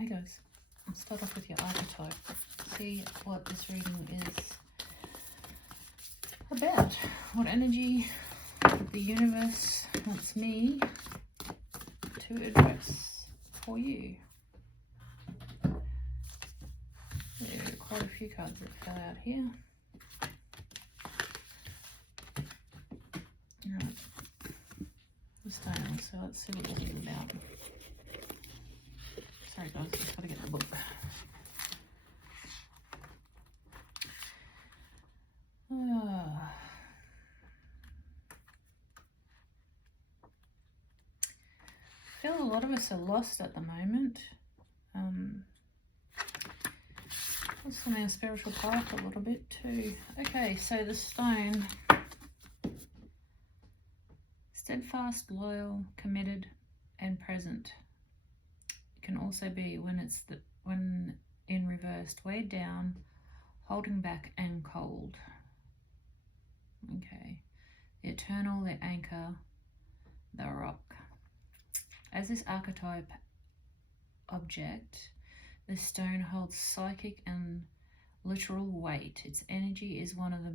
Hey guys, let's start off with your archetype. See what this reading is about. What energy the universe wants me to address for you. There are quite a few cards that fell out here. Alright. The stone, so let's see what this is about. Sorry guys, just gotta get the book. I feel a lot of us are lost at the moment. Lost on our spiritual path a little bit too. Okay, so the stone. Steadfast, loyal, committed, and present. It can also be when in reversed, weighed down, holding back, and cold. Okay. The eternal, the anchor, the rock. As this archetype object, the stone holds psychic and literal weight. Its energy is one of the...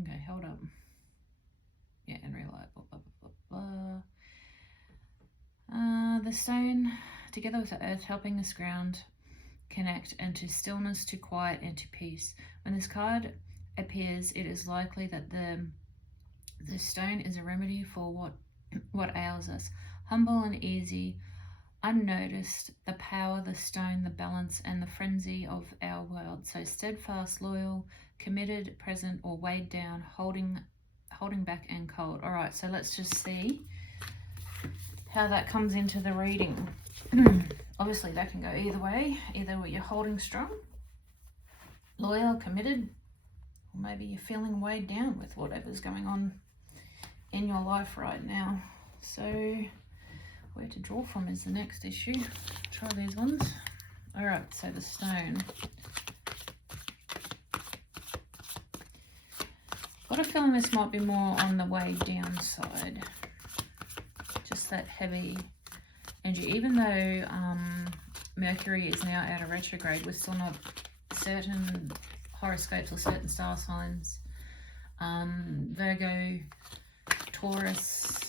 Okay, hold up. Yeah, and reliable. Blah, blah, blah, blah. The stone, together with the earth, helping this ground connect and to stillness, to quiet, and to peace. When this card appears, it is likely that the stone is a remedy for what ails us. Humble and easy, unnoticed, the power, the stone, the balance, and the frenzy of our world. So steadfast, loyal, committed, present, or weighed down, holding back, and cold. All right, so let's just see how that comes into the reading. Obviously, that can go either way. Either you're holding strong, loyal, committed, or maybe you're feeling weighed down with whatever's going on in your life right now. So where to draw from is the next issue. Try these ones. All right, so the stone. Got a feeling this might be more on the weighed down side. Just that heavy energy. Even though Mercury is now out of retrograde, we're still not certain horoscopes or certain star signs. Virgo, Taurus,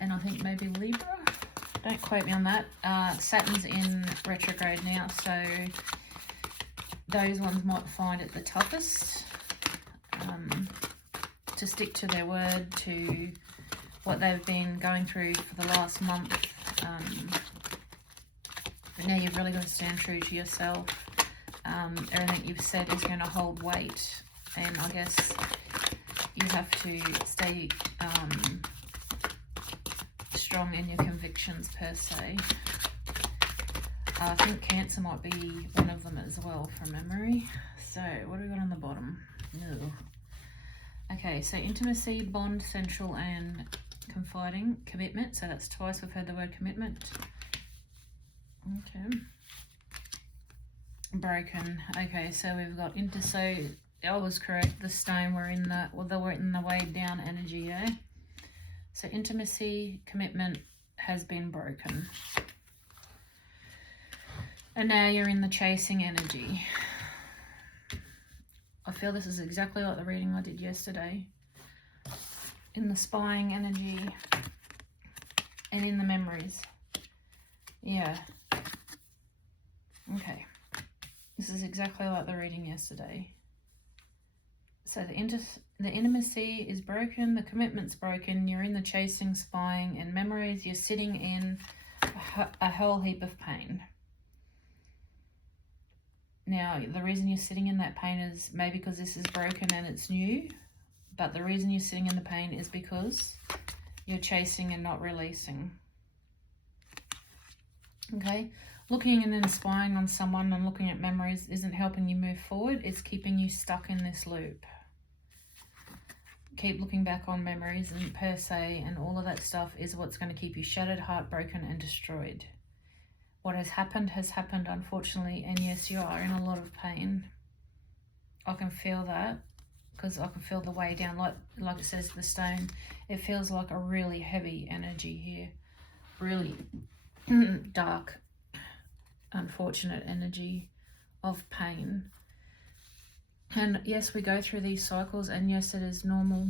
and I think maybe Libra. Don't quote me on that. Saturn's in retrograde now, so those ones might find it the toughest to stick to their word, to what they've been going through for the last month. But now you've really got to stand true to yourself. Everything you've said is going to hold weight, and I guess you have to stay strong in your convictions per se. I think Cancer might be one of them as well from memory. So what do we got on the bottom? Ew. Okay, so intimacy, bond, central, and confiding, commitment. So that's twice we've heard the word commitment. Okay. Broken. Okay, so we've got so I was correct. The stone we're in the weighed down energy, eh? So intimacy, commitment has been broken. And now you're in the chasing energy. I feel this is exactly like the reading I did yesterday. In the spying energy and in the memories. Yeah. Okay. This is exactly like the reading yesterday. So the intimacy is broken, the commitment's broken, you're in the chasing, spying, and memories, you're sitting in a whole heap of pain. Now, the reason you're sitting in that pain is maybe because this is broken and it's new, but the reason you're sitting in the pain is because you're chasing and not releasing. Okay? Looking and then spying on someone and looking at memories isn't helping you move forward. It's keeping you stuck in this loop. Keep looking back on memories and per se and all of that stuff is what's going to keep you shattered, heartbroken, and destroyed. What has happened, unfortunately, and yes, you are in a lot of pain. I can feel that because I can feel the way down, like it says the stone. It feels like a really heavy energy here. Really dark, unfortunate energy of pain. And yes, we go through these cycles, and yes, it is normal.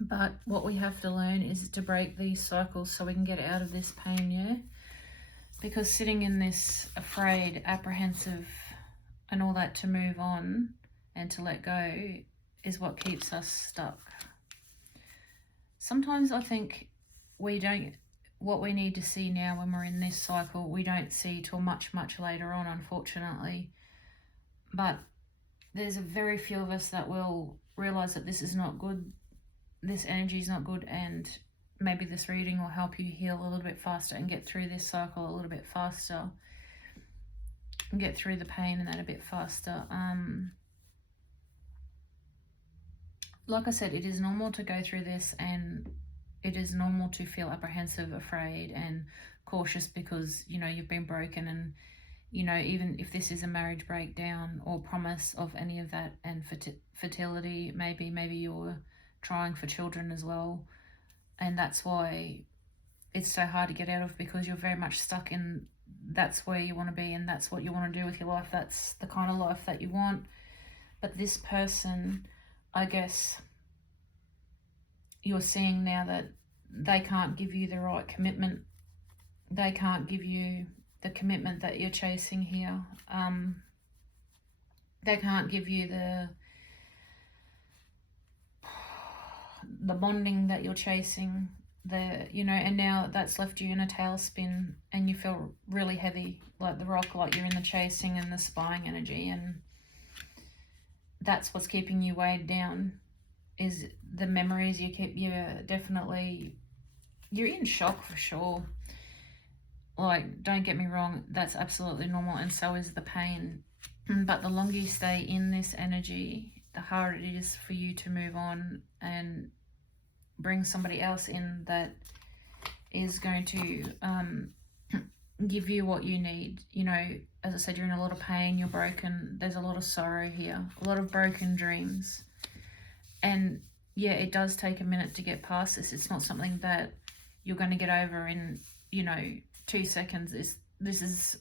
But what we have to learn is to break these cycles so we can get out of this pain, yeah? Because sitting in this afraid, apprehensive, and all that to move on and to let go is what keeps us stuck. Sometimes I think what we need to see now when we're in this cycle, we don't see till much later on, unfortunately. But there's a very few of us that will realize that this is not good, this energy is not good, and maybe this reading will help you heal a little bit faster and get through this cycle a little bit faster, and get through the pain and that a bit faster. Like I said, it is normal to go through this, and it is normal to feel apprehensive, afraid, and cautious because, you know, you've been broken, and, you know, even if this is a marriage breakdown or promise of any of that, and fertility, maybe you're trying for children as well, and that's why it's so hard to get out of, because you're very much stuck in that's where you want to be and that's what you want to do with your life. That's the kind of life that you want. But this person, I guess you're seeing now that they can't give you the right commitment. They can't give you the commitment that you're chasing here. They can't give you the bonding that you're chasing, and now that's left you in a tailspin, and you feel really heavy, like the rock, like you're in the chasing and the spying energy, and that's what's keeping you weighed down, is the memories you keep. You're in shock for sure. Like, don't get me wrong, that's absolutely normal, and so is the pain. But the longer you stay in this energy, the harder it is for you to move on and bring somebody else in that is going to give you what you need. You know, as I said, you're in a lot of pain, you're broken, there's a lot of sorrow here, a lot of broken dreams. And yeah, it does take a minute to get past this. It's not something that you're going to get over in, 2 seconds. This is,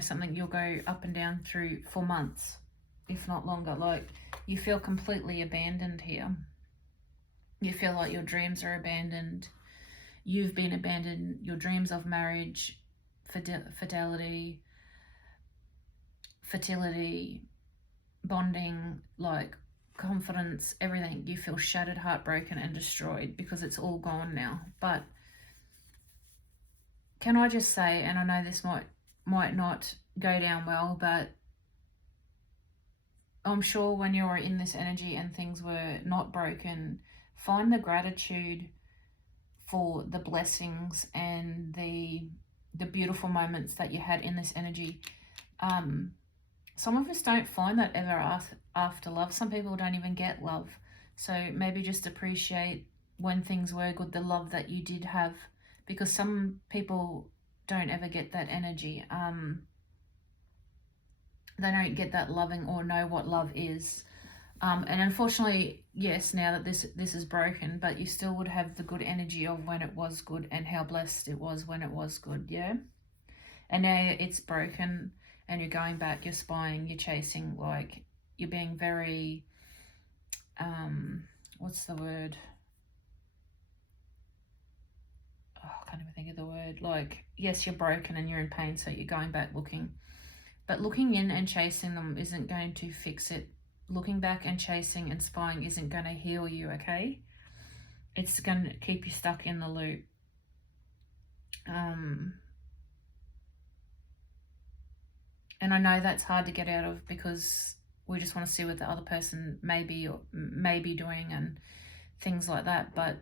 something you'll go up and down through for months, if not longer. Like, you feel completely abandoned here. You feel like your dreams are abandoned. You've been abandoned. Your dreams of marriage, fidelity, fertility, bonding, like confidence, everything. You feel shattered, heartbroken, and destroyed because it's all gone now. But can I just say, and I know this might not go down well, but I'm sure when you're in this energy and things were not broken, find the gratitude for the blessings and the beautiful moments that you had in this energy. Some of us don't find that ever after love. Some people don't even get love. So maybe just appreciate when things were good, the love that you did have, because some people don't ever get that energy. They don't get that loving or know what love is. And unfortunately, yes, now that this is broken, but you still would have the good energy of when it was good and how blessed it was when it was good, yeah? And now it's broken and you're going back, you're spying, you're chasing, like you're being very, what's the word? Oh, I can't even think of the word. Like, yes, you're broken and you're in pain, so you're going back looking. But looking in and chasing them isn't going to fix it. Looking back and chasing and spying isn't going to heal you, okay? It's going to keep you stuck in the loop. And I know that's hard to get out of because we just want to see what the other person may be doing and things like that. But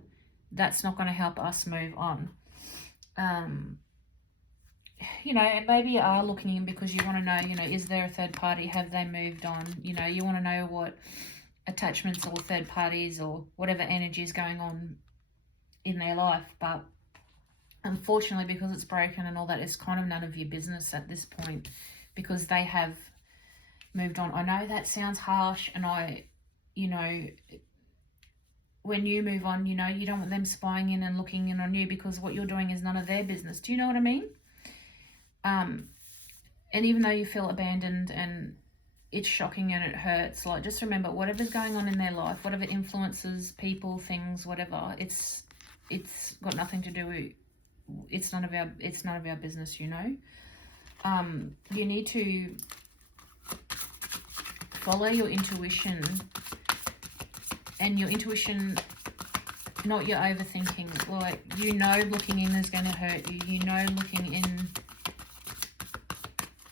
that's not going to help us move on. And maybe you are looking in because you want to know, is there a third party? Have they moved on? You want to know what attachments or third parties or whatever energy is going on in their life. But unfortunately, because it's broken and all that, it's kind of none of your business at this point because they have moved on. I know that sounds harsh, and when you move on, you know, you don't want them spying in and looking in on you, because what you're doing is none of their business. Do you know what I mean? And even though you feel abandoned and it's shocking and it hurts, like, just remember, whatever's going on in their life, whatever influences people, things, whatever, it's got nothing to do with, it's none of our business, you know. You need to follow your intuition, and your intuition, not your overthinking. Like, you know, looking in is going to hurt you. You know, looking in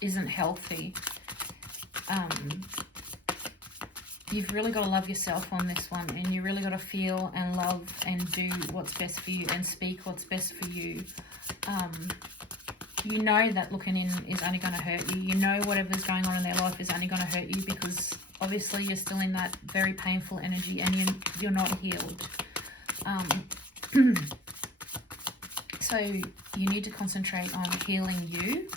isn't healthy. You've really got to love yourself on this one, and you really got to feel and love and do what's best for you and speak what's best for you. You know that looking in is only going to hurt you. You know whatever's going on in their life is only going to hurt you, because obviously you're still in that very painful energy and you're not healed. So you need to concentrate on healing you,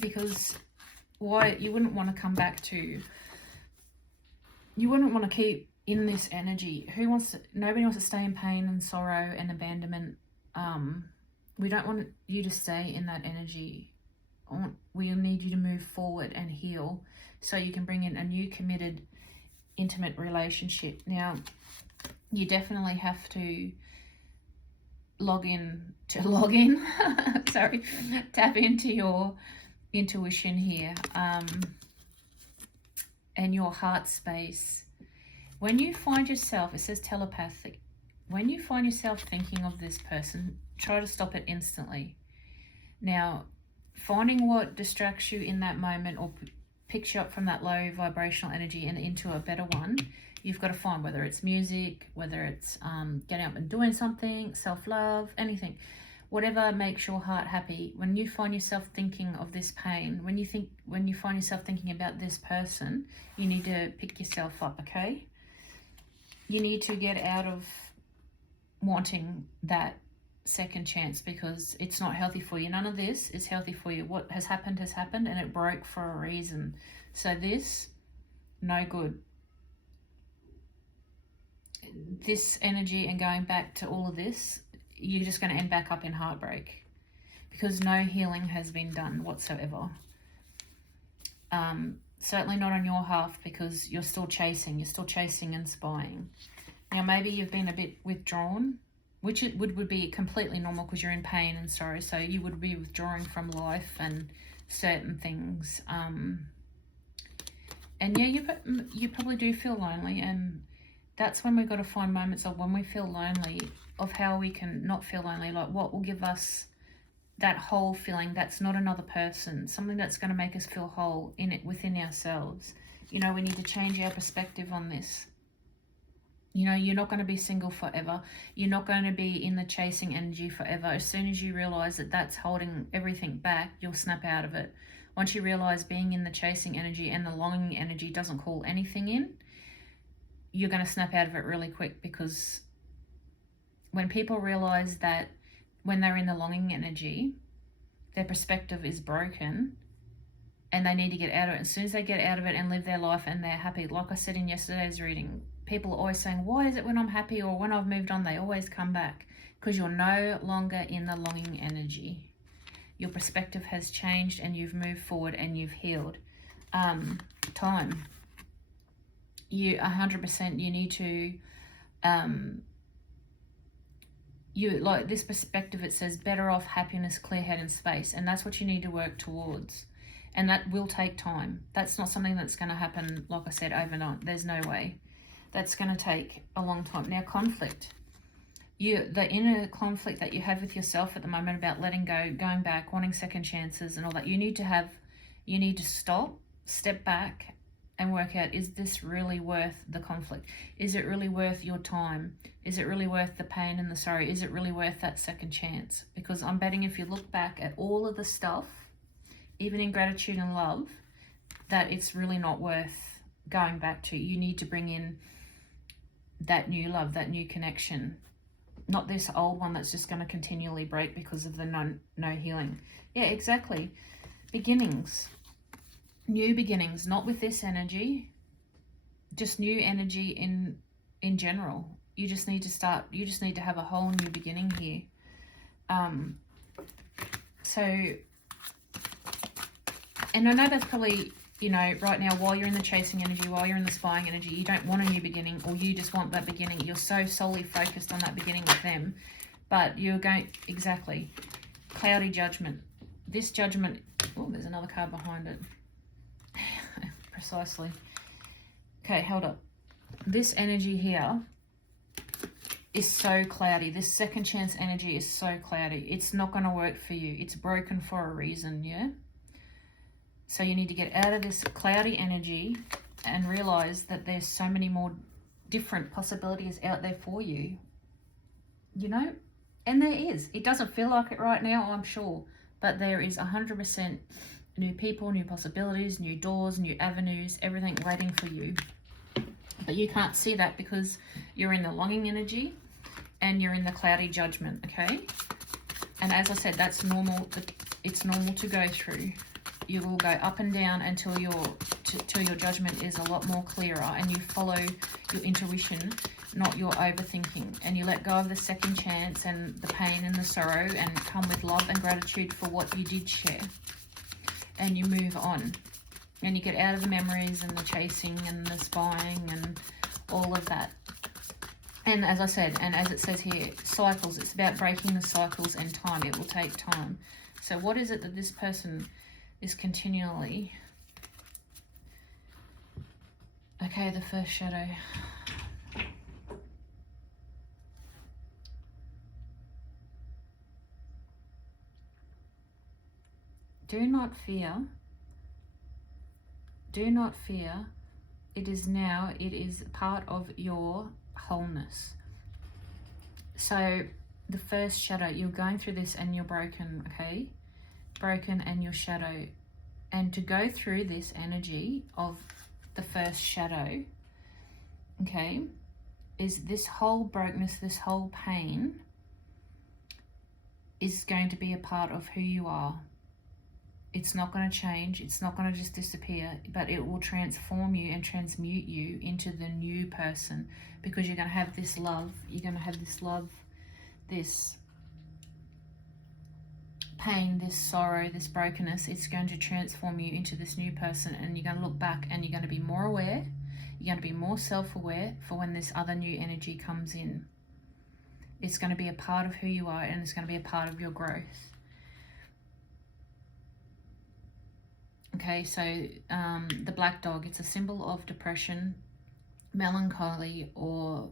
because why you wouldn't want to come back to, you wouldn't want to keep in this energy. Nobody wants to stay in pain and sorrow and abandonment. We don't want you to stay in that energy. We need you to move forward and heal, so you can bring in a new committed, intimate relationship. Now, you definitely have to tap into your intuition here, and your heart space. When you find yourself, it says telepathic, when you find yourself thinking of this person, try to stop it instantly. Now, finding what distracts you in that moment or picks you up from that low vibrational energy and into a better one, you've got to find, whether it's music, whether it's getting up and doing something, self-love, anything. Whatever makes your heart happy. When you find yourself thinking of this pain, when you find yourself thinking about this person, you need to pick yourself up, okay? You need to get out of wanting that second chance, because it's not healthy for you. None of this is healthy for you. What has happened, and it broke for a reason. So this, no good. This energy and going back to all of this, you're just going to end back up in heartbreak, because no healing has been done whatsoever. Certainly not on your half, because you're still chasing and spying. Now, maybe you've been a bit withdrawn, which it would be completely normal, because you're in pain and sorrow, so you would be withdrawing from life and certain things. And yeah, you probably do feel lonely, and that's when we've got to find moments of when we feel lonely, of how we can not feel lonely, like what will give us that whole feeling. That's not another person, something that's going to make us feel whole within ourselves. You know, we need to change our perspective on this. You know, you're not going to be single forever. You're not going to be in the chasing energy forever. As soon as you realize that that's holding everything back, you'll snap out of it. Once you realize being in the chasing energy and the longing energy doesn't call anything in, you're going to snap out of it really quick, because when people realize that when they're in the longing energy, their perspective is broken and they need to get out of it. As soon as they get out of it and live their life and they're happy, like I said in yesterday's reading, people are always saying, why is it when I'm happy or when I've moved on, they always come back? Because you're no longer in the longing energy. Your perspective has changed and you've moved forward and you've healed. Time. You 100%, you need to, like this perspective, it says better off, happiness, clear head and space. And that's what you need to work towards. And that will take time. That's not something that's going to happen, like I said, overnight. There's no way. That's going to take a long time. Now, conflict. The inner conflict that you have with yourself at the moment about letting go, going back, wanting second chances and all that, you need to stop, step back and work out, is this really worth the conflict? Is it really worth your time? Is it really worth the pain and the sorrow? Is it really worth that second chance? Because I'm betting if you look back at all of the stuff, even in gratitude and love, that it's really not worth going back to. You need to bring in that new love, that new connection, not this old one that's just going to continually break because of the no healing. Yeah, exactly. Beginnings, new beginnings, not with this energy, just new energy in general. You just need to start, you just need to have a whole new beginning here. So, and I know that's probably, you know, right now, while you're in the chasing energy, while you're in the spying energy, you don't want a new beginning, or you just want that beginning. You're so solely focused on that beginning with them. But you're going, exactly, cloudy judgment. This judgment, oh, there's another card behind it. Precisely. Okay, hold up. This energy here is so cloudy. This second chance energy is so cloudy. It's not going to work for you. It's broken for a reason, yeah? So you need to get out of this cloudy energy and realize that there's so many more different possibilities out there for you, you know? And there is. It doesn't feel like it right now, I'm sure, but there is 100% new people, new possibilities, new doors, new avenues, everything waiting for you. But you can't see that because you're in the longing energy and you're in the cloudy judgment, okay? And as I said, that's normal. It's normal to go through. You will go up and down until till your judgment is a lot more clearer, and you follow your intuition, not your overthinking. And you let go of the second chance and the pain and the sorrow, and come with love and gratitude for what you did share. And you move on. And you get out of the memories and the chasing and the spying and all of that. And as I said, and as it says here, cycles. It's about breaking the cycles and time. It will take time. So what is it that this person is continually... Okay, the first shadow. Do not fear. Do not fear. It is now. It is part of your wholeness. So the first shadow, you're going through this and you're broken, okay? Broken and your shadow. And to go through this energy of the first shadow, okay, is this whole brokenness, this whole pain is going to be a part of who you are. It's not going to change. It's not going to just disappear, but it will transform you and transmute you into the new person, because you're going to have this love. You're going to have this love, this pain, this sorrow, this brokenness. It's going to transform you into this new person, and you're going to look back and you're going to be more aware. You're going to be more self-aware for when this other new energy comes in. It's going to be a part of who you are, and it's going to be a part of your growth. Okay, so the black dog, it's a symbol of depression, melancholy, or...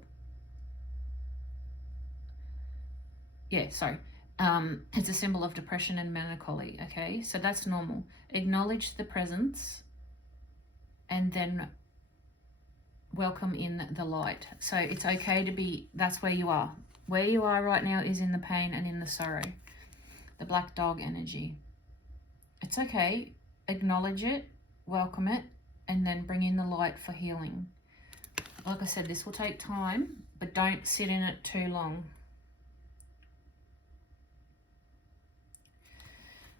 it's a symbol of depression and melancholy, okay? So that's normal. Acknowledge the presence and then welcome in the light. So it's okay to be, that's where you are. Where you are right now is in the pain and in the sorrow. The black dog energy. It's okay. Acknowledge it, welcome it, and then bring in the light for healing. Like I said, this will take time, but don't sit in it too long.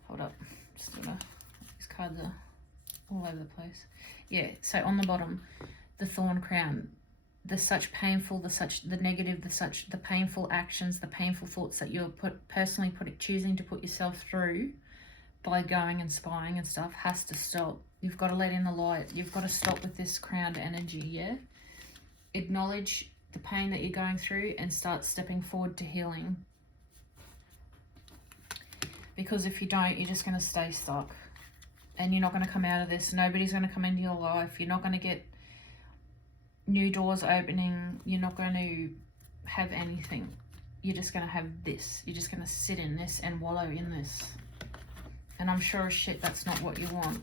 Hold up, these cards are all over the place. Yeah, so on the bottom, the thorn crown, the negative, the painful actions, the painful thoughts that you're choosing to put yourself through by going and spying and stuff has to stop. You've got to let in the light. You've got to stop with this crowned energy, yeah? Acknowledge the pain that you're going through and start stepping forward to healing. Because if you don't, you're just going to stay stuck. And you're not going to come out of this. Nobody's going to come into your life. You're not going to get new doors opening. You're not going to have anything. You're just going to have this. You're just going to sit in this and wallow in this. And I'm sure as shit that's not what you want.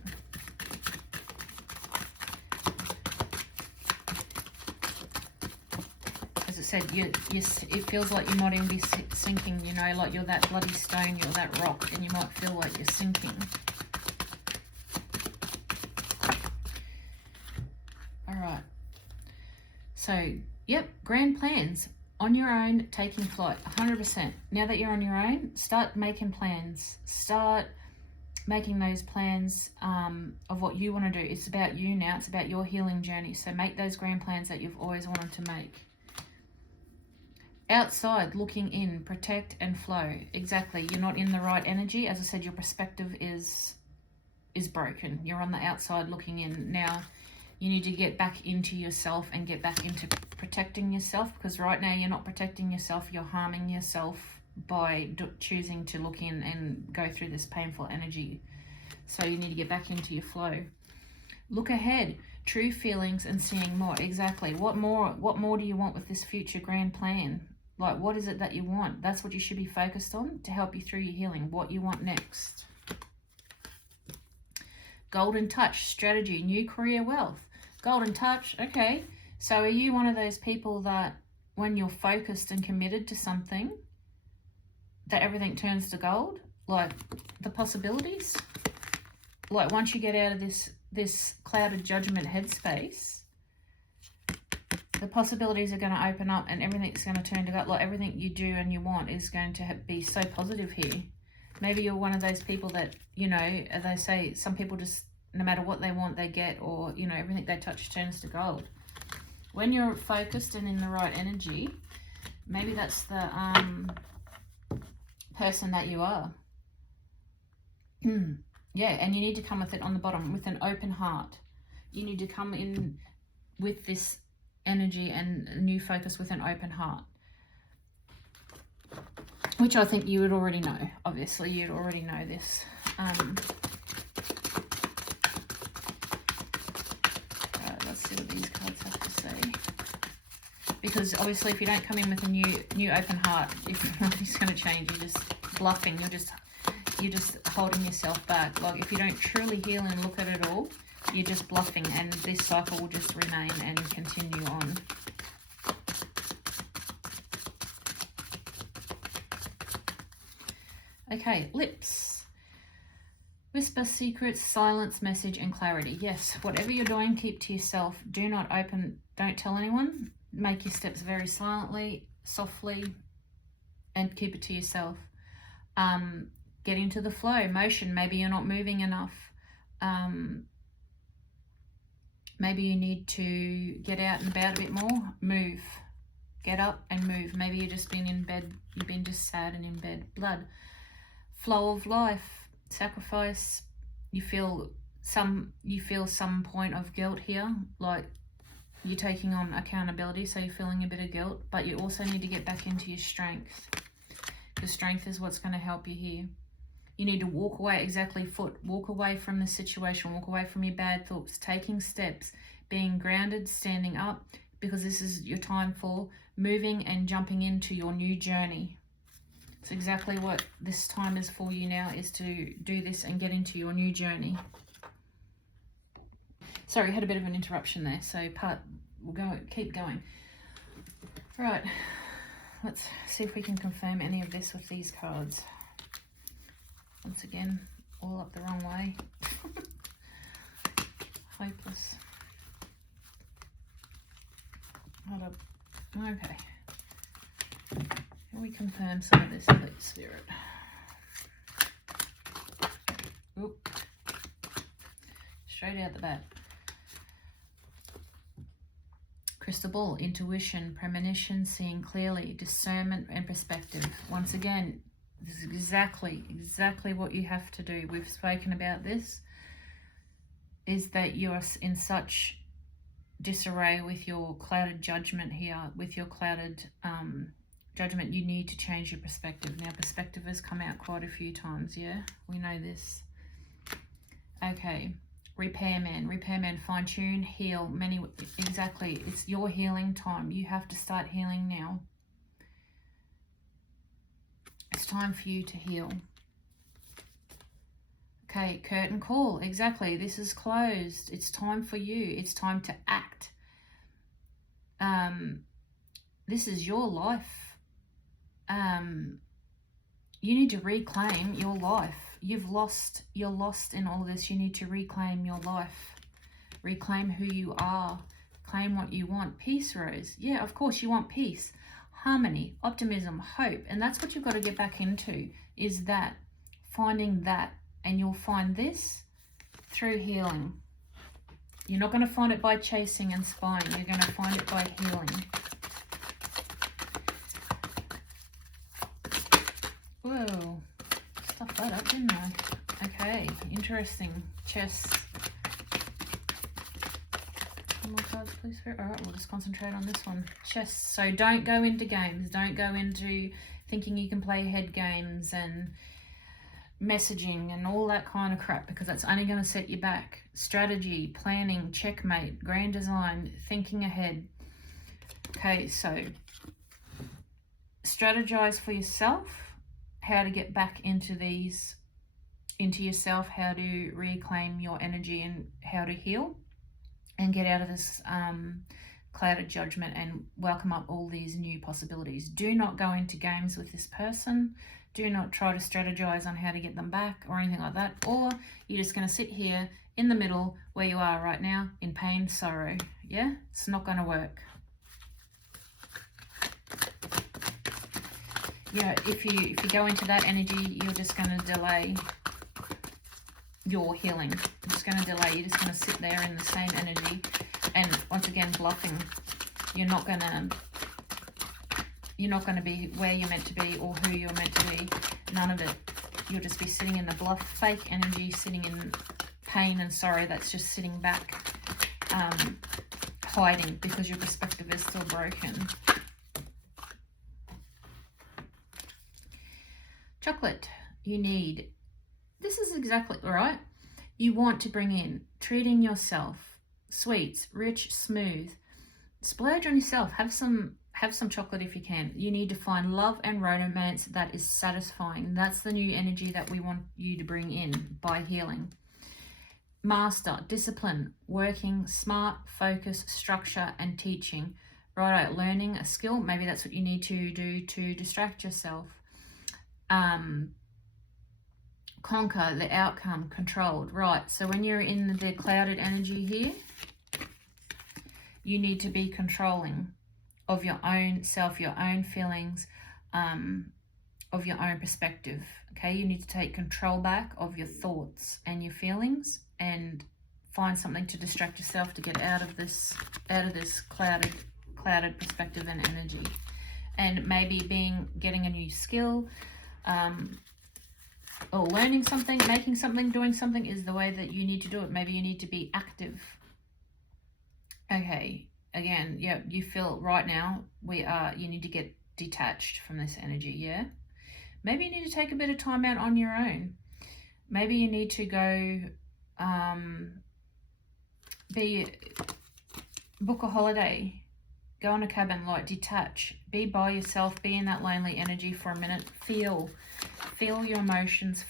As I said, it feels like you might even be sinking, you know, like you're that bloody stone, you're that rock, and you might feel like you're sinking. Alright. So, yep, grand plans. On your own, taking flight, 100%. Now that you're on your own, start making plans. Start making those plans of what you want to do. It's about you now. It's about your healing journey. So make those grand plans that you've always wanted to make. Outside, looking in, protect and flow. Exactly. You're not in the right energy. As I said, your perspective is broken. You're on the outside looking in. Now, you need to get back into yourself and get back into protecting yourself, because right now you're not protecting yourself. You're harming yourself by choosing to look in and go through this painful energy. So you need to get back into your flow. Look ahead. True feelings and seeing more. Exactly. What more do you want with this future grand plan? Like, what is it that you want? That's what you should be focused on to help you through your healing. What you want next. Golden touch, strategy, new career, wealth. Golden touch, okay. So are you one of those people that when you're focused and committed to something, that everything turns to gold? Like the possibilities? Like once you get out of this clouded judgment headspace, the possibilities are going to open up and everything's going to turn to gold. Like everything you do and you want is going to be so positive here. Maybe you're one of those people that, you know, as they say, some people just, no matter what they want, they get, or, you know, everything they touch turns to gold. When you're focused and in the right energy, maybe that's the person that you are. Yeah, and you need to come with it on the bottom, with an open heart. You need to come in with this energy and new focus with an open heart. Which I think you would already know. Obviously, you'd already know this. Let's see what these cards have to say. Because obviously, if you don't come in with a new open heart, if nothing's going to change, you're just bluffing. You're just holding yourself back. Like if you don't truly heal and look at it all, you're just bluffing, and this cycle will just remain and continue on. Okay, lips. Whisper, secrets, silence, message, and clarity. Yes, whatever you're doing, keep to yourself. Do not open, don't tell anyone. Make your steps very silently, softly, and keep it to yourself. Get into the flow, motion. Maybe you're not moving enough. Maybe you need to get out and about a bit more. Move. Get up and move. Maybe you've just been in bed. You've been just sad and in bed. Blood. Flow of life. Sacrifice. You feel some point of guilt here. Like you're taking on accountability, so you're feeling a bit of guilt. But you also need to get back into your strength. Because strength is what's going to help you here. You need to walk away, exactly, foot. Walk away from the situation. Walk away from your bad thoughts. Taking steps. Being grounded. Standing up. Because this is your time for moving and jumping into your new journey. It's exactly what this time is for you now, is to do this and get into your new journey. Sorry, I had a bit of an interruption there. So we'll keep going. All right. Let's see if we can confirm any of this with these cards. Once again, all up the wrong way. Hopeless. Hold up. Okay. Can we confirm some of this, please, Spirit? Oop. Straight out the bat. Crystal ball, intuition, premonition, seeing clearly, discernment and perspective. Once again, this is exactly what you have to do. We've spoken about this, is that you're in such disarray with your clouded judgment here, with your clouded judgment. You need to change your perspective. Now, perspective has come out quite a few times, yeah? We know this. Okay. Repairman, fine-tune, heal. Exactly. It's your healing time. You have to start healing now. It's time for you to heal. Okay, curtain call. Exactly. This is closed. It's time for you. It's time to act. This is your life. You need to reclaim your life. You're lost in all of this. You need to reclaim your life. Reclaim who you are. Claim what you want. Peace, Rose. Yeah, of course you want peace. Harmony, optimism, hope. And that's what you've got to get back into, is that. Finding that and you'll find this through healing. You're not going to find it by chasing and spying. You're going to find it by healing. Whoa, stuffed that up, didn't I? Okay, interesting. Chess. More cards, please. Alright, we'll just concentrate on this one. Chess. So don't go into games. Don't go into thinking you can play head games and messaging and all that kind of crap, because that's only going to set you back. Strategy, planning, checkmate, grand design, thinking ahead. Okay, so strategize for yourself, how to get back into yourself, how to reclaim your energy and how to heal and get out of this clouded judgment and welcome up all these new possibilities. Do not go into games with this person. Do not try to strategize on how to get them back or anything like that. Or you're just going to sit here in the middle where you are right now in pain, sorrow. Yeah, it's not going to work. Yeah, if you go into that energy, you're just going to delay your healing. You're just going to delay. You're just going to sit there in the same energy, and once again bluffing. You're not going to be where you're meant to be or who you're meant to be. None of it. You'll just be sitting in the bluff, fake energy, sitting in pain and sorrow. That's just sitting back, hiding because your perspective is still broken. Chocolate. You need. This is exactly right. You want to bring in treating yourself, sweets, rich, smooth. Splurge on yourself. Have some chocolate if you can. You need to find love and romance that is satisfying. That's the new energy that we want you to bring in by healing. Master, discipline, working, smart, focus, structure, and teaching. Right, learning a skill. Maybe that's what you need to do to distract yourself. Conquer, the outcome, controlled. Right, so when you're in the clouded energy here, you need to be controlling of your own self, your own feelings, of your own perspective. Okay, you need to take control back of your thoughts and your feelings and find something to distract yourself to get out of this clouded perspective and energy. And maybe getting a new skill, or learning something, making something, doing something is the way that you need to do it. Maybe you need to be active. Okay, again, yeah, you feel right now you need to get detached from this energy, yeah? Maybe you need to take a bit of time out on your own. Maybe you need to go book a holiday, go on a cabin, like detach, be by yourself, be in that lonely energy for a minute, feel your emotions,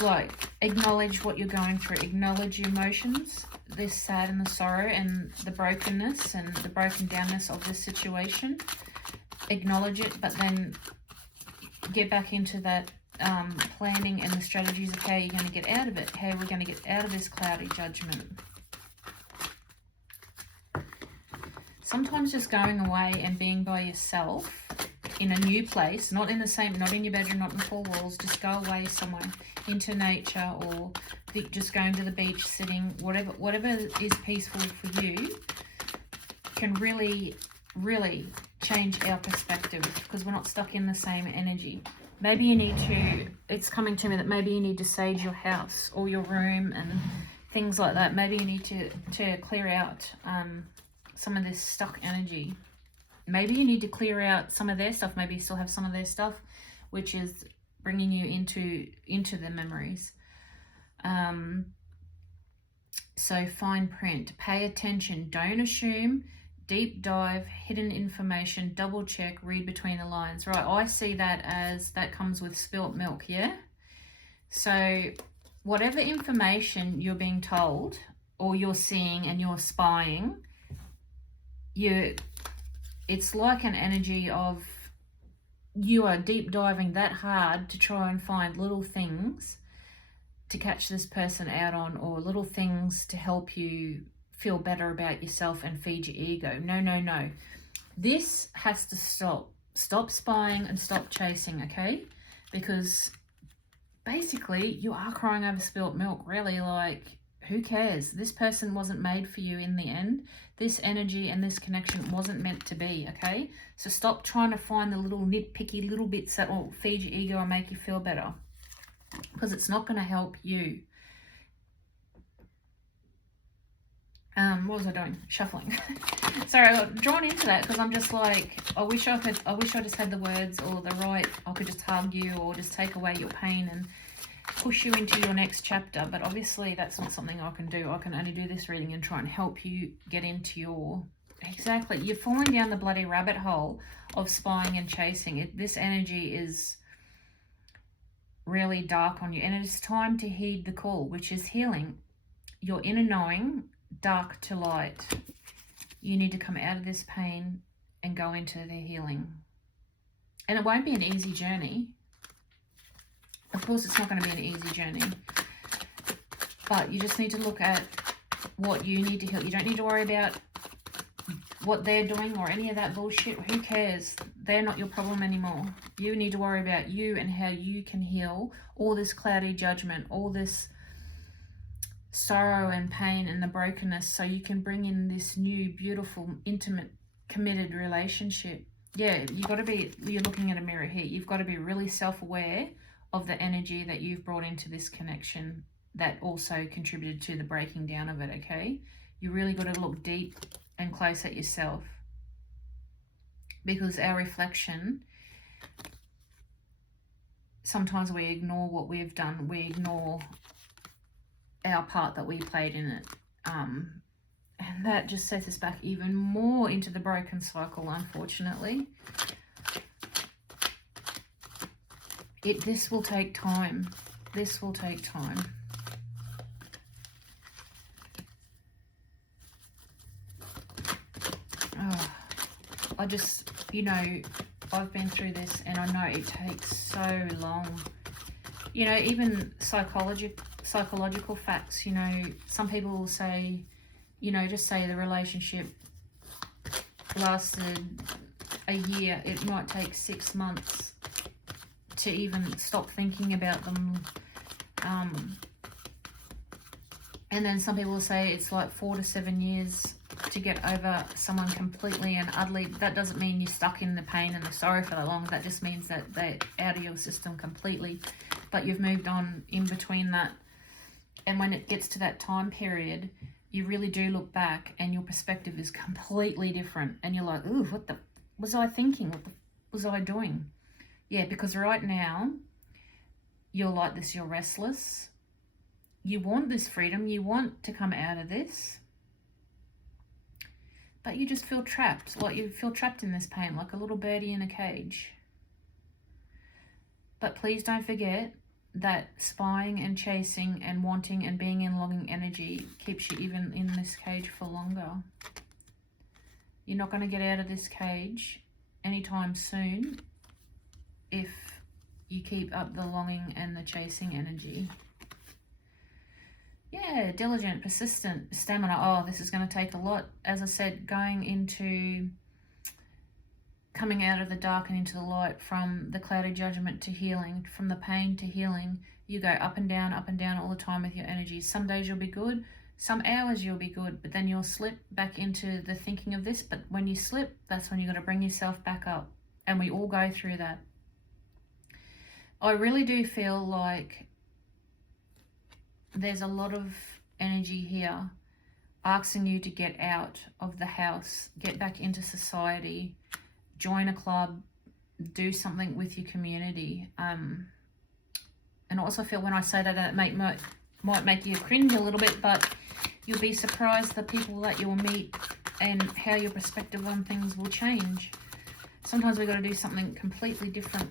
like acknowledge what you're going through, acknowledge your emotions, this sad and the sorrow and the brokenness and the broken downness of this situation. Acknowledge it, but then get back into that planning and the strategies of how you're going to get out of it, how we're going to get out of this cloudy judgment. Sometimes just going away and being by yourself in a new place, not in your bedroom, not in the four walls, just go away somewhere into nature, or just going to the beach, sitting, whatever is peaceful for you, can really, really change our perspective, because we're not stuck in the same energy. Maybe you need to, it's coming to me that maybe you need to sage your house or your room and things like that. Maybe you need to clear out some of this stuck energy. Maybe you need to clear out some of their stuff. Maybe you still have some of their stuff, which is bringing you into the memories. So fine print, pay attention, don't assume, deep dive, hidden information, double check, read between the lines. Right, I see that as that comes with spilt milk, yeah? So whatever information you're being told or you're seeing and you're spying, it's like an energy of you are deep diving that hard to try and find little things to catch this person out on, or little things to help you feel better about yourself and feed your ego. No. This has to stop. Stop spying and stop chasing, okay? Because basically you are crying over spilt milk, really. Like, who cares? This person wasn't made for you in the end. This energy and this connection wasn't meant to be, okay? So stop trying to find the little nitpicky little bits that will feed your ego and make you feel better, because it's not going to help you. What was I doing? Shuffling. Sorry, I got drawn into that because I'm just like, I wish I just had the words or the right, I could just hug you or just take away your pain and push you into your next chapter. But obviously that's not something I can do. I can only do this reading and try and help you get into your, exactly, you're falling down the bloody rabbit hole of spying and chasing. This energy is really dark on you, and it is time to heed the call, which is healing your inner knowing, dark to light. You need to come out of this pain and go into the healing. And it won't be an easy journey. Of course, it's not going to be an easy journey. But you just need to look at what you need to heal. You don't need to worry about what they're doing or any of that bullshit. Who cares? They're not your problem anymore. You need to worry about you and how you can heal all this cloudy judgment, all this sorrow and pain and the brokenness, so you can bring in this new, beautiful, intimate, committed relationship. Yeah, you're looking at a mirror here. You've got to be really self-aware of the energy that you've brought into this connection that also contributed to the breaking down of it, okay? You really got to look deep and close at yourself, because our reflection, sometimes we ignore what we've done. We ignore our part that we played in it, and that just sets us back even more into the broken cycle, unfortunately. This will take time. This will take time. Oh, I just, I've been through this and I know it takes so long. Even psychological facts, some people will say, just say the relationship lasted a year. It might take 6 months to even stop thinking about them. And then some people will say it's like 4 to 7 years to get over someone completely and utterly. That doesn't mean you're stuck in the pain and the sorrow for that long. That just means that they're out of your system completely, but you've moved on in between that. And when it gets to that time period, you really do look back and your perspective is completely different. And you're like, ooh, what the was I thinking? What the was I doing? Yeah, because right now, you're like this, you're restless. You want this freedom, you want to come out of this. But you just feel trapped, like you feel trapped in this pain, like a little birdie in a cage. But please don't forget that spying and chasing and wanting and being in longing energy keeps you even in this cage for longer. You're not going to get out of this cage anytime soon if you keep up the longing and the chasing energy. Yeah, diligent, persistent, stamina. Oh, this is going to take a lot. As I said, going into coming out of the dark and into the light, from the cloudy judgment to healing, from the pain to healing. You go up and down all the time with your energies. Some days you'll be good, some hours you'll be good, but then you'll slip back into the thinking of this. But when you slip, that's when you've got to bring yourself back up. And we all go through that. I really do feel like there's a lot of energy here asking you to get out of the house, get back into society, join a club, do something with your community. And I also feel when I say that, it might make you cringe a little bit, but you'll be surprised the people that you'll meet and how your perspective on things will change. Sometimes we've got to do something completely different.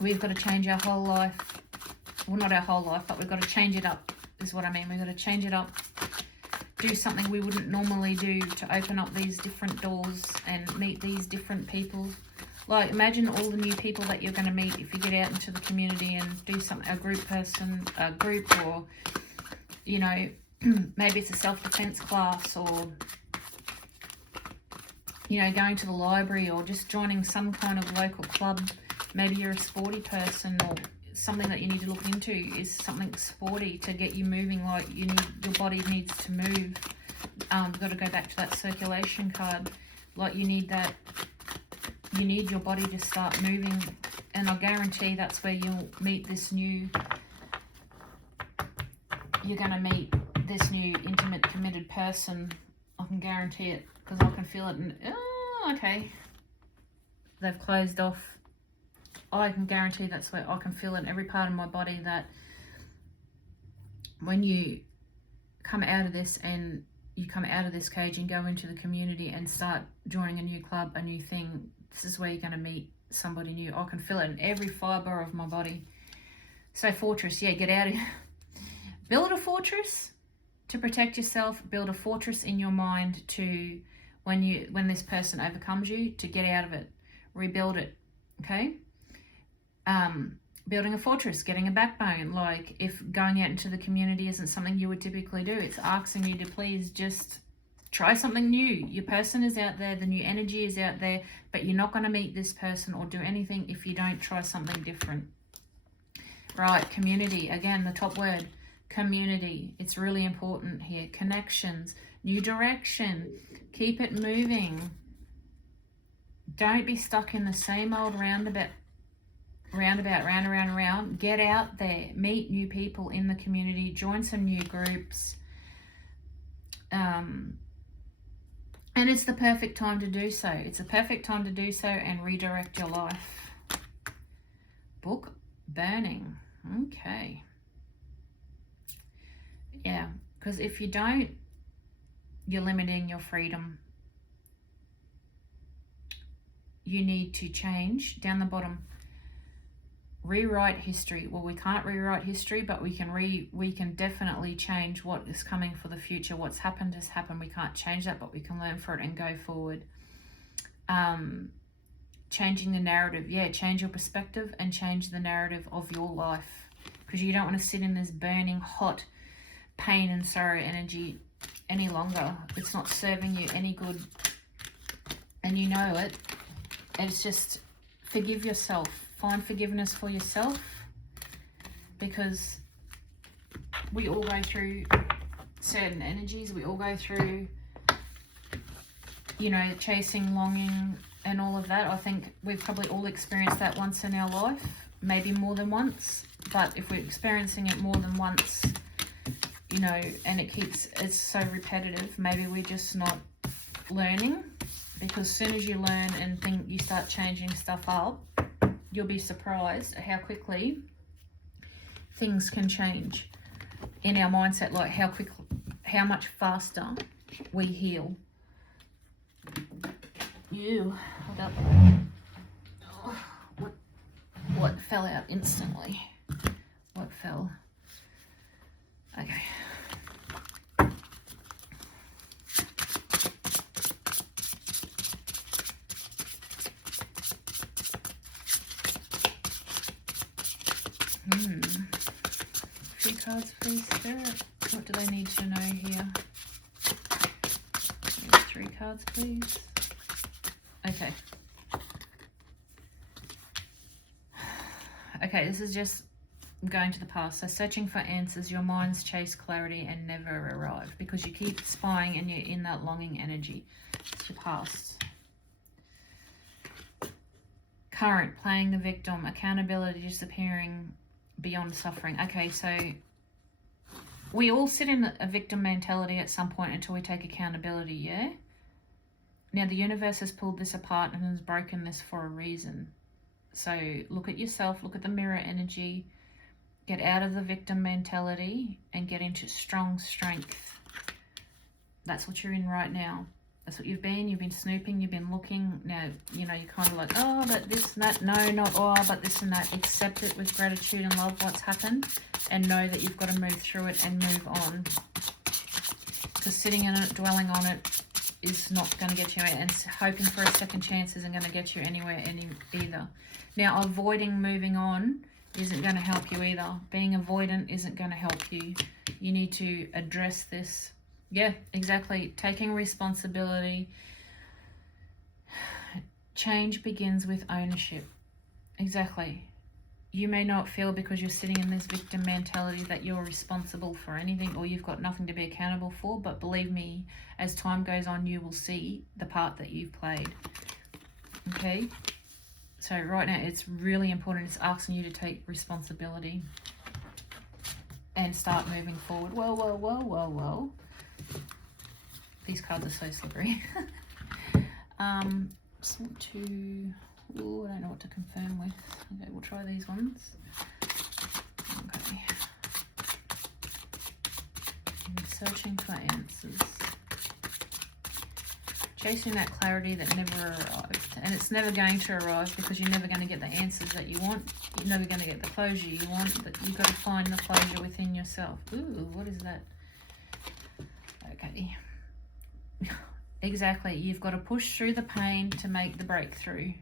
We've got to change our whole life. Well, not our whole life, but we've got to change it up, is what I mean. We've got to change it up. Do something we wouldn't normally do to open up these different doors and meet these different people. Like, imagine all the new people that you're going to meet if you get out into the community and do a group, or, maybe it's a self-defense class, or, going to the library, or just joining some kind of local club Maybe you're a sporty person, or something that you need to look into is something sporty to get you moving. Like your body needs to move. You've got to go back to that circulation card. Like you need your body to start moving, and I guarantee that's where you'll meet this new. You're going to meet this new intimate, committed person. I can guarantee it because I can feel it. And okay, they've closed off. I can guarantee that's where I can feel it in every part of my body, that when you come out of this and you come out of this cage and go into the community and start joining a new club, a new thing, this is where you're going to meet somebody new. I can feel it in every fibre of my body. So fortress, yeah, get out of here. Build a fortress to protect yourself. Build a fortress in your mind to, when this person overcomes you, to get out of it. Rebuild it, okay? Building a fortress, getting a backbone. Like if going out into the community isn't something you would typically do, it's asking you to please just try something new. Your person is out there, the new energy is out there, but you're not going to meet this person or do anything if you don't try something different. Right, community, again, the top word, community. It's really important here. Connections, new direction, keep it moving. Don't be stuck in the same old roundabout, round around. Get out there, meet new people in the community, join some new groups. And it's the perfect time to do so. It's a perfect time to do so and redirect your life. Book burning. Okay. Yeah, because if you don't, you're limiting your freedom. You need to change. Down the bottom, rewrite history. Well, we can't rewrite history, but we can definitely change what is coming for the future. What's happened has happened. We can't change that, but we can learn from it and go forward. Changing the narrative. Yeah, change your perspective and change the narrative of your life, because you don't want to sit in this burning hot pain and sorrow energy any longer. It's not serving you any good, and you know it. It's just forgive yourself. Find forgiveness for yourself, because we all go through certain energies. We all go through, chasing, longing, and all of that. I think we've probably all experienced that once in our life, maybe more than once. But if we're experiencing it more than once, and it's so repetitive, maybe we're just not learning. Because as soon as you learn and think you start changing stuff up, you'll be surprised at how quickly things can change in our mindset, like how much faster we heal. Hold up. Oh, what fell out instantly? What fell? Okay. Few cards, please, Spirit. What do they need to know here? 3 cards, please. Okay. Okay, this is just going to the past. So searching for answers, your minds chase clarity and never arrive because you keep spying and you're in that longing energy. It's your past. Current, playing the victim, accountability, disappearing beyond suffering. Okay, so we all sit in a victim mentality at some point until we take accountability, yeah? Now, the universe has pulled this apart and has broken this for a reason. So look at yourself, look at the mirror energy, get out of the victim mentality and get into strong strength. That's what you're in right now. That's what you've been snooping, you've been looking. Now, you're kind of like, oh, but this and that. No, not oh, but this and that. Accept it with gratitude and love what's happened and know that you've got to move through it and move on. Because sitting in it, dwelling on it is not going to get you anywhere, and hoping for a second chance isn't going to get you anywhere either. Now, avoiding moving on isn't going to help you either. Being avoidant isn't going to help you. You need to address this. Yeah, exactly. Taking responsibility. Change begins with ownership. Exactly. You may not feel, because you're sitting in this victim mentality, that you're responsible for anything or you've got nothing to be accountable for. But believe me, as time goes on, you will see the part that you've played. Okay? So right now, it's really important. It's asking you to take responsibility and start moving forward. Whoa. These cards are so slippery. Sort to... Ooh, I don't know what to confirm with. Okay, we'll try these ones. Okay. I'm searching for answers. Chasing that clarity that never arrived. And it's never going to arrive, because you're never going to get the answers that you want. You're never going to get the closure you want, but you've got to find the closure within yourself. Ooh, what is that? Okay. Exactly. You've got to push through the pain to make the breakthrough.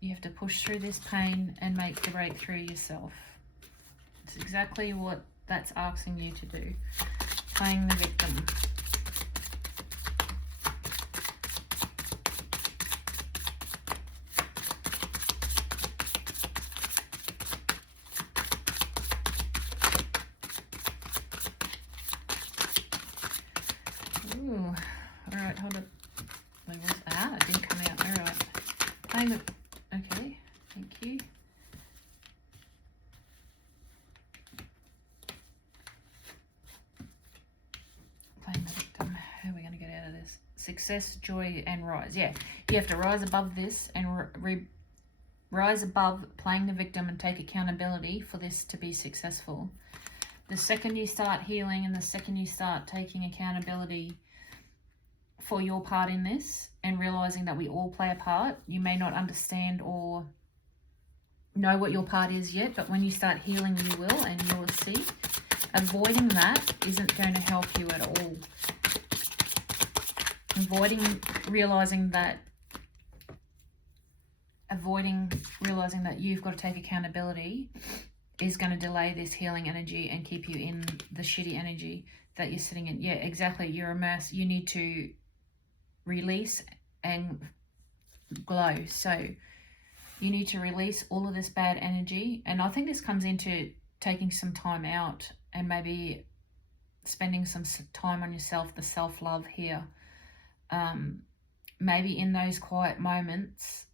You have to push through this pain and make the breakthrough yourself. It's exactly what that's asking you to do. Playing the victim. Ooh. Alright, hold it. Where was that? It didn't come out. Alright. Playing the... Okay, thank you. Playing the victim. How are we going to get out of this? Success, joy, and rise. Yeah, you have to rise above this and rise above playing the victim and take accountability for this to be successful. The second you start healing and the second you start taking accountability for your part in this and realizing that we all play a part, you may not understand or know what your part is yet, but when you start healing, you will, and you will see. Avoiding that isn't going to help you at all. Realizing that you've got to take accountability is going to delay this healing energy and keep you in the shitty energy that you're sitting in. Yeah, exactly. You're immersed. You need to release and glow. So you need to release all of this bad energy. And I think this comes into taking some time out and maybe spending some time on yourself, the self-love here. Maybe in those quiet moments,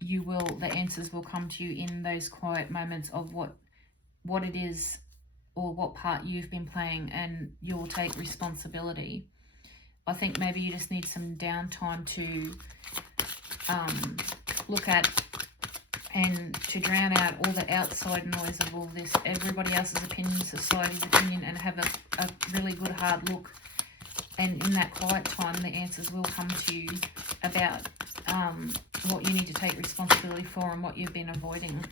the answers will come to you in those quiet moments of what it is or what part you've been playing, and you'll take responsibility. I think maybe you just need some downtime to look at and to drown out all the outside noise of all this, everybody else's opinion, society's opinion, and have a really good hard look. And in that quiet time, the answers will come to you about what you need to take responsibility for and what you've been avoiding.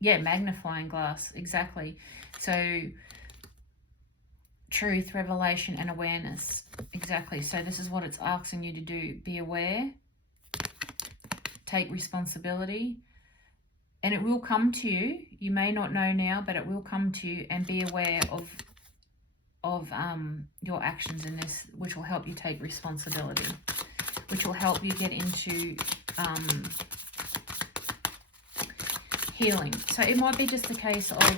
Yeah, magnifying glass, exactly. So truth, revelation, and awareness. Exactly. So this is what it's asking you to do. Be aware. Take responsibility. And it will come to you. You may not know now, but it will come to you. And be aware of your actions in this, which will help you take responsibility. Which will help you get into healing. So it might be just a case of,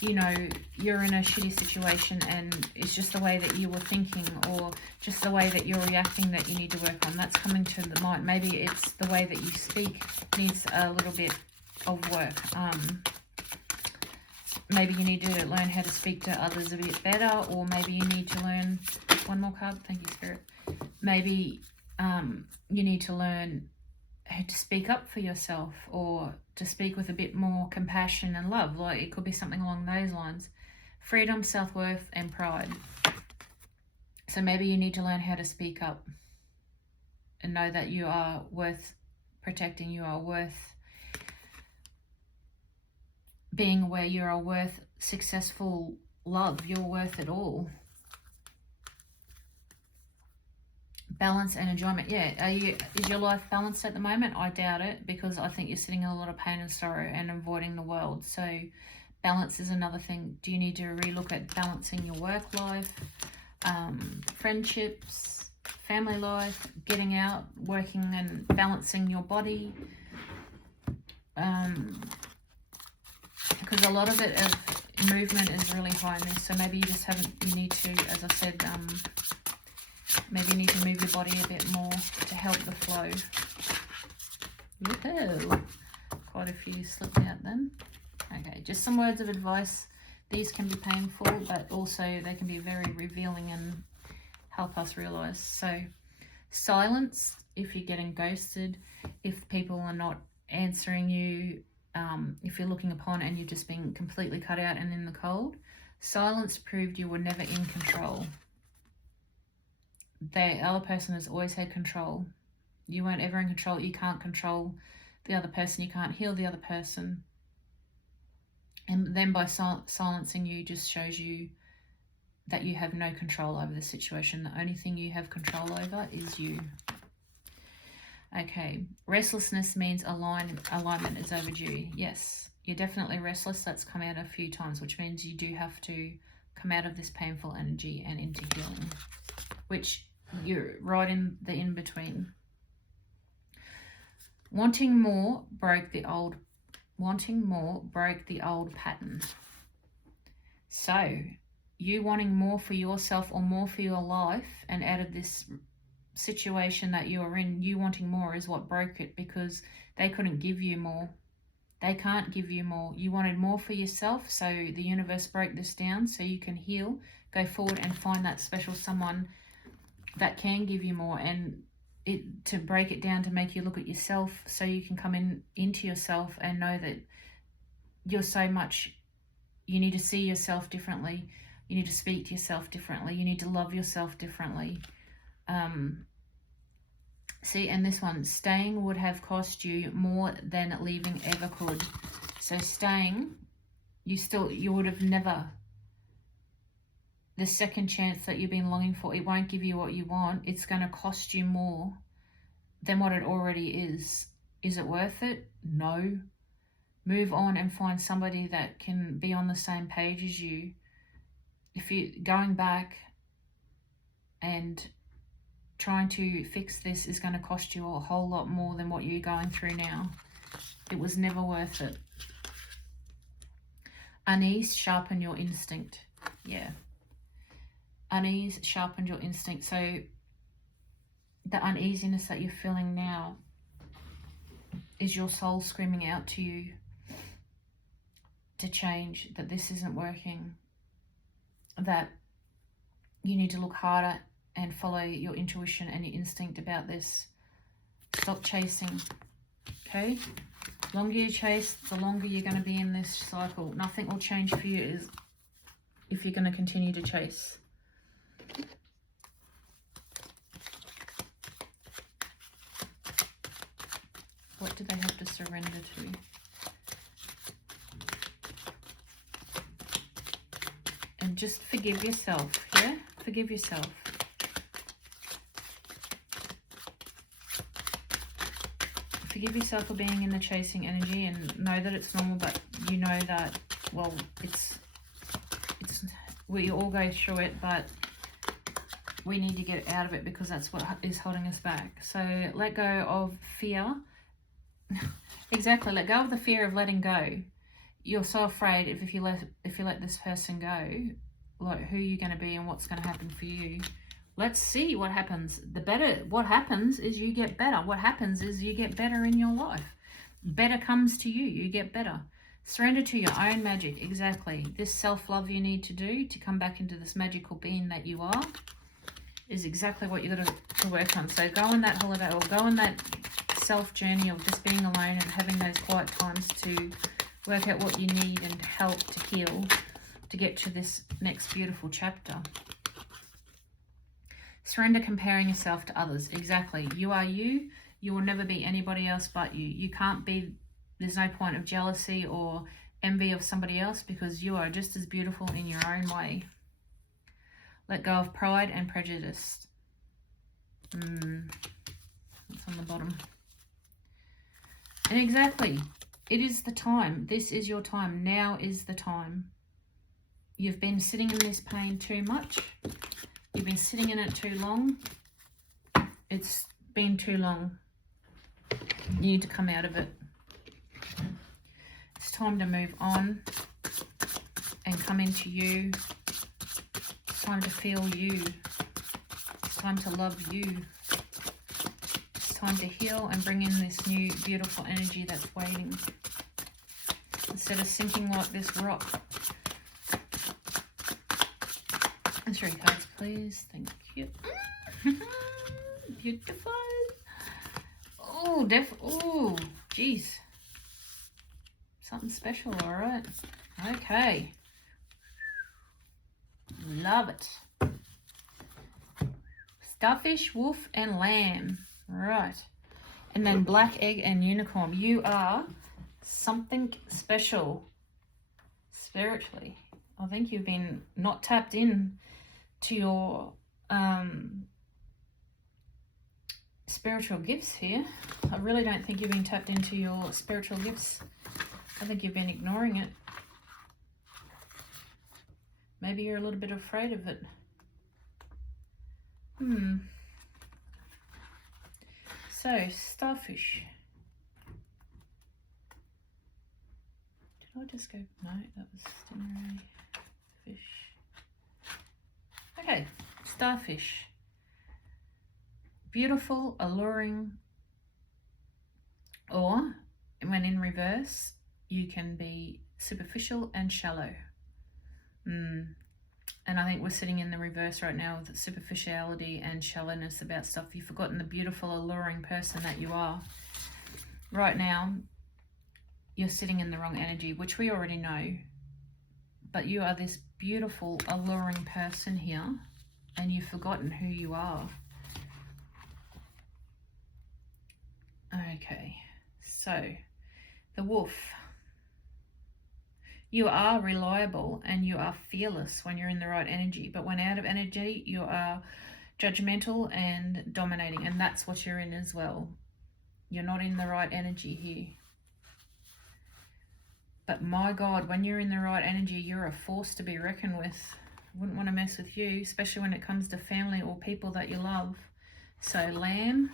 you know, you're in a shitty situation and it's just the way that you were thinking or just the way that you're reacting that you need to work on. That's coming to the mind. Maybe it's the way that you speak needs a little bit of work. Maybe you need to learn how to speak to others a bit better, or maybe you need to learn... One more card. Thank you, Spirit. Maybe you need to learn how to speak up for yourself, or to speak with a bit more compassion and love. Like, it could be something along those lines. Freedom, self-worth, and pride. So maybe you need to learn how to speak up and know that you are worth protecting. You are worth being aware. You are worth successful love. You're worth it all. Balance and enjoyment. Yeah, is your life balanced at the moment? I doubt it, because I think you're sitting in a lot of pain and sorrow and avoiding the world. So balance is another thing. Do you need to relook at balancing your work life, friendships, family life, getting out, working and balancing your body? because a lot of it of movement is really high in this. So maybe you just haven't, you need to, as I said, maybe you need to move your body a bit more to help the flow. Woohoo! Quite a few slipped out then. Okay, just some words of advice. These can be painful, but also they can be very revealing and help us realize. So silence, if you're getting ghosted, if people are not answering you, if you're looking upon and you're just being completely cut out and in the cold, silence proved you were never in control. The other person has always had control. You weren't ever in control. You can't control the other person. You can't heal the other person. And then by silencing you just shows you that you have no control over the situation. The only thing you have control over is you. Okay, restlessness means alignment is overdue. Yes, you're definitely restless. That's come out a few times, which means you do have to come out of this painful energy and into healing, which you're right in the in-between. Wanting more broke the old pattern. So you wanting more for yourself or more for your life, and out of this situation that you're in, you wanting more is what broke it, because they couldn't give you more. They can't give you more. You wanted more for yourself, so the universe broke this down so you can heal, go forward and find that special someone that can give you more, and to break it down to make you look at yourself so you can come into yourself and know that you're so much, you need to see yourself differently. You need to speak to yourself differently. You need to love yourself differently. See, and this one, staying would have cost you more than leaving ever could. So staying, you would have never, the second chance that you've been longing for, it won't give you what you want. It's going to cost you more than what it already is. Is it worth it? No. Move on and find somebody that can be on the same page as you. If you're going back and trying to fix this is going to cost you a whole lot more than what you're going through now. It was never worth it. Unease, sharpen your instinct. Yeah. Unease sharpened your instinct. So the uneasiness that you're feeling now is your soul screaming out to you to change, that this isn't working, that you need to look harder and follow your intuition and your instinct about this. Stop chasing, okay? The longer you chase, the longer you're going to be in this cycle. Nothing will change for you if you're going to continue to chase. What do they have to surrender to? And just forgive yourself, yeah? Forgive yourself. Forgive yourself for being in the chasing energy, and know that it's normal, but you know that, well, we all go through it, but we need to get out of it because that's what is holding us back. So let go of fear. Exactly, let go of the fear of letting go. You're so afraid if you let this person go, like who you're going to be and what's going to happen for you. Let's see what happens. What happens is you get better. What happens is you get better in your life. Better comes to you. You get better. Surrender to your own magic. Exactly. This self-love you need to do to come back into this magical being that you are is exactly what you've got to work on. So go on that holiday, or go on that self-journey of just being alone and having those quiet times to work out what you need and help to heal to get to this next beautiful chapter. Surrender comparing yourself to others. Exactly. You are you. You will never be anybody else but you. You can't be, there's no point of jealousy or envy of somebody else, because you are just as beautiful in your own way. Let go of pride and prejudice. That's on the bottom. And exactly. It is the time. This is your time. Now is the time. You've been sitting in this pain too much. You've been sitting in it too long. It's been too long. You need to come out of it. time to move on and come into you. It's time to feel you. It's time to love you. It's time to heal and bring in this new beautiful energy that's waiting. Instead of sinking like this rock. And 3 cards, please. Thank you. Beautiful. Oh, oh, jeez. Something special, all right. Okay. Love it. Starfish, wolf, and lamb. Right. And then black egg and unicorn. You are something special spiritually. I think you've been not tapped in to your spiritual gifts here. I really don't think you've been tapped into your spiritual gifts. I think you've been ignoring it. Maybe you're a little bit afraid of it. So, starfish. Did I just go? No, that was stingray. Fish. Okay, starfish. Beautiful, alluring, or when in reverse, you can be superficial and shallow. And I think we're sitting in the reverse right now with superficiality and shallowness about stuff. You've forgotten the beautiful, alluring person that you are. Right now, you're sitting in the wrong energy, which we already know. But you are this beautiful, alluring person here, and you've forgotten who you are. Okay, so the wolf. You are reliable and you are fearless when you're in the right energy, but when out of energy, you are judgmental and dominating, and that's what you're in as well. You're not in the right energy here. But my God, when you're in the right energy, you're a force to be reckoned with. I wouldn't want to mess with you, especially when it comes to family or people that you love. So lamb.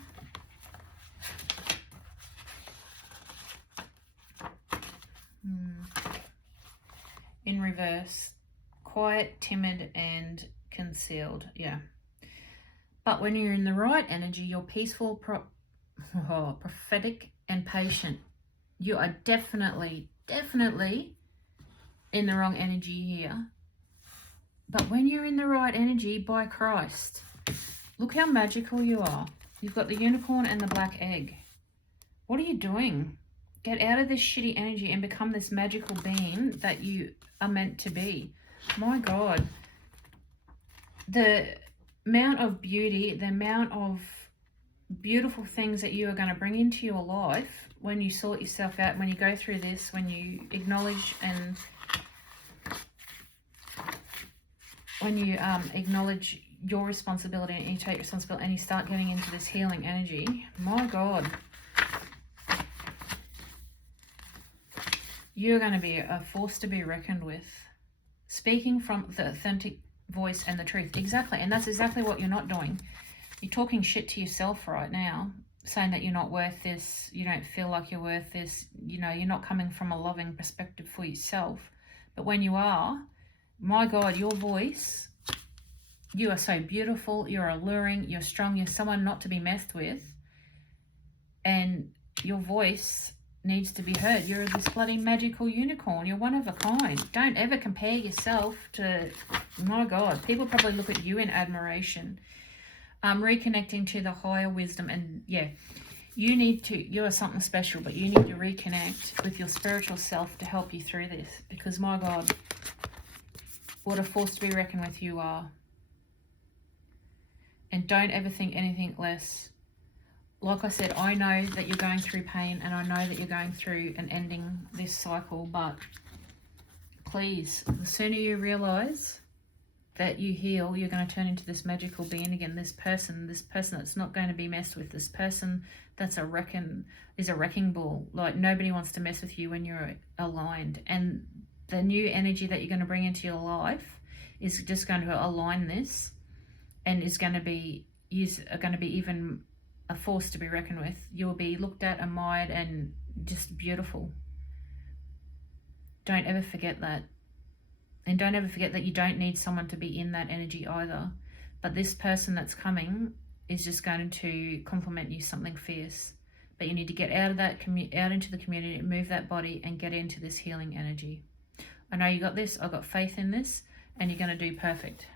In reverse, quiet, timid, and concealed. Yeah. But when you're in the right energy, you're peaceful, prophetic, and patient. You are definitely in the wrong energy here. But when you're in the right energy, by Christ, look how magical you are. You've got the unicorn and the black egg. What are you doing? Get out of this shitty energy and become this magical being that you are meant to be. My God. The amount of beauty, the amount of beautiful things that you are going to bring into your life when you sort yourself out, when you go through this, when you acknowledge and when you acknowledge your responsibility and you take responsibility and you start getting into this healing energy. My God. You're going to be a force to be reckoned with. Speaking from the authentic voice and the truth. Exactly. And that's exactly what you're not doing. You're talking shit to yourself right now, saying that you're not worth this. You don't feel like you're worth this. You know, you're not coming from a loving perspective for yourself. But when you are, my God, your voice, you are so beautiful. You're alluring. You're strong. You're someone not to be messed with. And your voice needs to be heard. You're this bloody magical unicorn. You're one of a kind. Don't ever compare yourself to, my God, people probably look at you in admiration. Reconnecting to the higher wisdom, and yeah, you are something special, but you need to reconnect with your spiritual self to help you through this, because my God, what a force to be reckoned with you are. And don't ever think anything less. Like I said, I know that you're going through pain, and I know that you're going through and ending this cycle, but please, the sooner you realize that you heal, you're going to turn into this magical being again, this person that's not going to be messed with, this person that's is a wrecking ball. Like, nobody wants to mess with you when you're aligned. And the new energy that you're going to bring into your life is just going to align this, and is going to be even a force to be reckoned with. You'll be looked at, admired, and just beautiful. don't ever forget that. And don't ever forget that you don't need someone to be in that energy either. But this person that's coming is just going to compliment you something fierce. But you need to get out of that, out into the community, move that body and get into this healing energy. I know you got this. I've got faith in this and you're going to do perfect.